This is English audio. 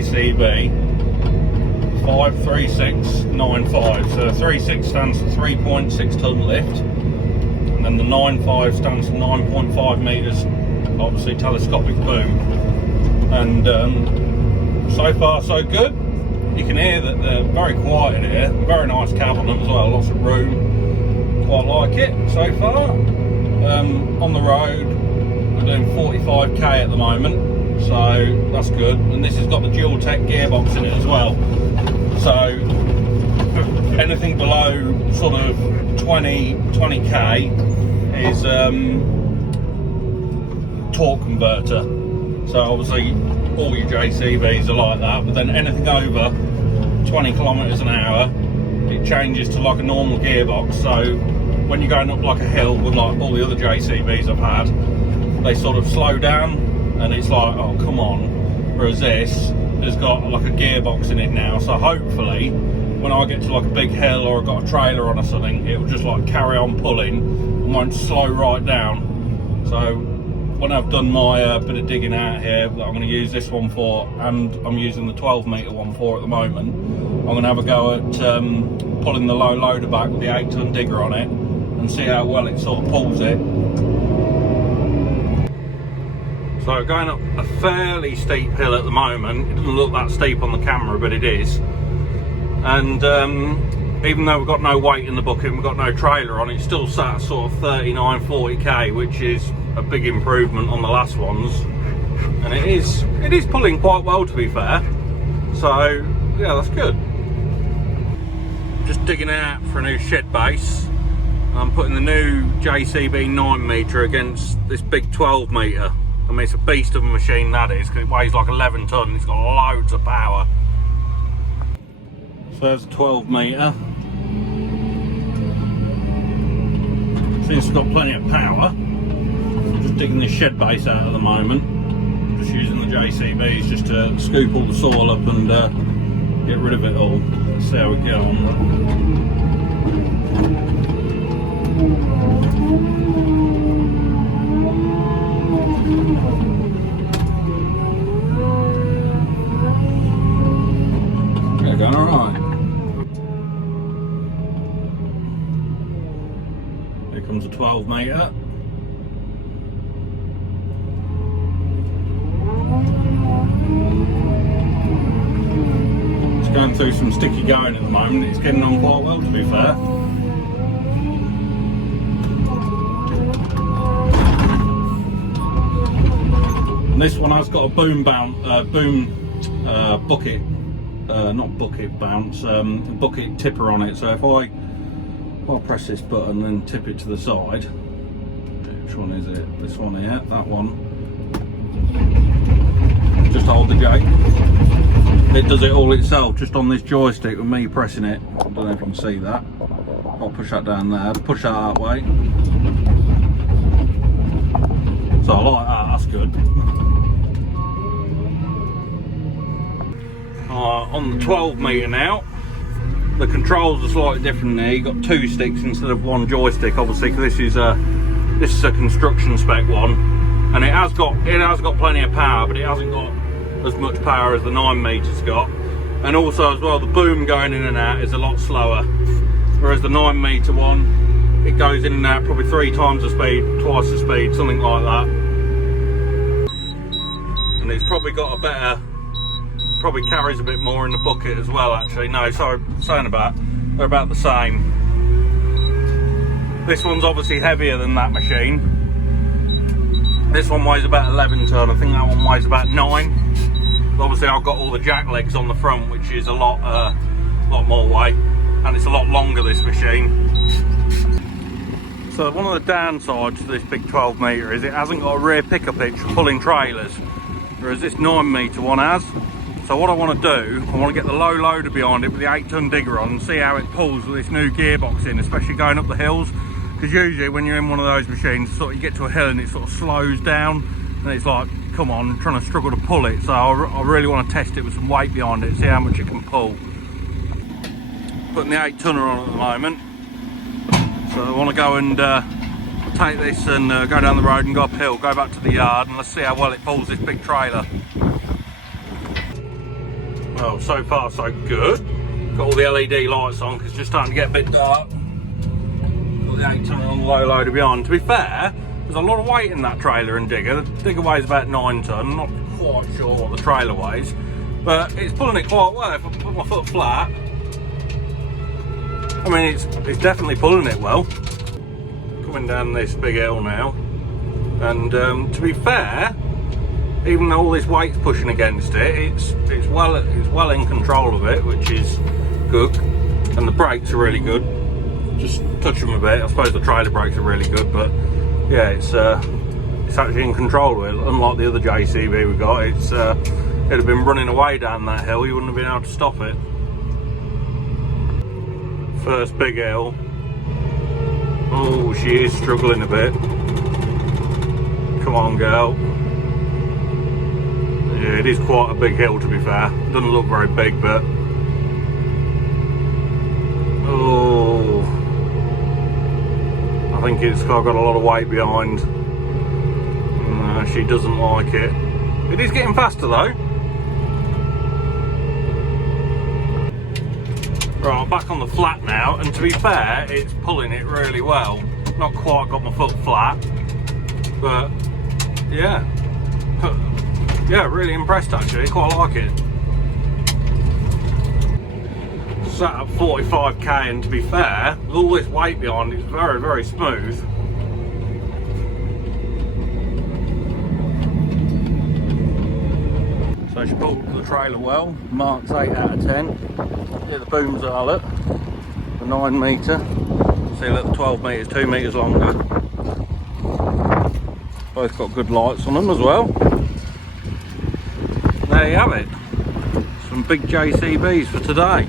JCB 53695. So 36 stands for 3.6 ton lift, and then the 95 stands for 9.5 meters, obviously telescopic boom. And so far so good. You can hear that they're very quiet in here. Very nice cab on them as well, lots of room. Quite like it so far. On the road, we're doing 45k at the moment, so that's good. And this has got the dual tech gearbox in it as well. So anything below sort of 20k is torque converter. So obviously all your JCBs are like that, but then anything over 20 kilometers an hour, it changes to like a normal gearbox. So when you're going up like a hill with like all the other JCBs I've had, they sort of slow down and it's like, oh come on. Whereas this has got like a gearbox in it now, so hopefully when I get to like a big hill or I've got a trailer on or something, it will just like carry on pulling and won't slow right down. So when I've done my bit of digging out here that I'm going to use this one for, and I'm using the 12 metre one for at the moment, I'm going to have a go at pulling the low loader back with the 8-ton digger on it and see how well it sort of pulls it. So going up a fairly steep hill at the moment. It doesn't look that steep on the camera, but it is. And even though we've got no weight in the bucket and we've got no trailer on, it's still sat at sort of 39, 40k, which is a big improvement on the last ones. And it is pulling quite well, to be fair. So yeah, that's good. Just digging out for a new shed base. I'm putting the new JCB 9 metre against this big 12 metre. I mean, it's a beast of a machine, that is, because it weighs like 11 tonne. It's got loads of power. So there's a 12 metre. Seems to have got plenty of power. Just digging this shed base out at the moment. Just using the JCBs just to scoop all the soil up and get rid of it all. Let's see how we get on. Yeah, going alright. Here comes a 12 metre. It's going through some sticky going at the moment. It's getting on quite well, to be fair. And this one has got a boom bounce, bucket, not bucket bounce, bucket tipper on it. So if I press this button and tip it to the side, which one is it? This one here, that one. Just hold the J. It does it all itself, just on this joystick with me pressing it. I don't know if you can see that. I'll push that down there, push that way. So I like that, that's good. On the 12 metre now, the controls are slightly different there. You've got 2 sticks instead of 1 joystick, obviously, because this is a construction spec one, and it has got plenty of power, but it hasn't got as much power as the 9 meters got. And also as well, the boom going in and out is a lot slower, whereas the 9 meter one, it goes in and out probably 3 times the speed, twice the speed, something like that. And it's probably got a better, probably carries a bit more in the bucket as well, actually. No, sorry, saying about, they're about the same. This one's obviously heavier than that machine. This one weighs about 11 tonne. I think that one weighs about 9. But obviously I've got all the jack legs on the front, which is a lot more weight, and it's a lot longer, this machine. So one of the downsides to this big 12 metre is it hasn't got a rear pickup hitch for pulling trailers, whereas this 9 metre one has. So what I want to do, I want to get the low loader behind it with the 8-ton digger on and see how it pulls with this new gearbox in, especially going up the hills. Because usually when you're in one of those machines, sort of you get to a hill and it sort of slows down, and it's like, come on, I'm trying to struggle to pull it. So I really want to test it with some weight behind it, see how much it can pull. Putting the 8-tonner on at the moment. So I want to go and take this and go down the road and go uphill, go back to the yard, and let's see how well it pulls this big trailer. Oh, so far so good. Got all the LED lights on because it's just starting to get a bit dark. Got the 8-ton on the low loader behind. To be fair, there's a lot of weight in that trailer and digger. The digger weighs about 9 ton. Not quite sure what the trailer weighs, but it's pulling it quite well. If I put my foot flat, I mean, it's definitely pulling it well. Coming down this big hill now, and to be fair, even though all this weight's pushing against it, it's well in control of it, which is good. And the brakes are really good. Just touch them a bit. I suppose the trailer brakes are really good, but yeah, it's actually in control of it. Unlike the other JCB we got, it'd have been running away down that hill. You wouldn't have been able to stop it. First big hill. Oh, she is struggling a bit. Come on, girl. Yeah, it is quite a big hill, to be fair. Doesn't look very big, but oh, I think it's got a lot of weight behind. No, she doesn't like it. It is getting faster though. Right, I'm back on the flat now, and to be fair, it's pulling it really well. Not quite got my foot flat, but yeah. Yeah, really impressed actually, quite like it. Sat at 45k, and to be fair, with all this weight behind, it's very, very smooth. So she pulled the trailer well, marks 8 out of 10. Yeah, the booms are lit, the 9 metre. See, look, the 12 metres, 2 metres longer. Both got good lights on them as well. There you have it. Some big JCBs for today.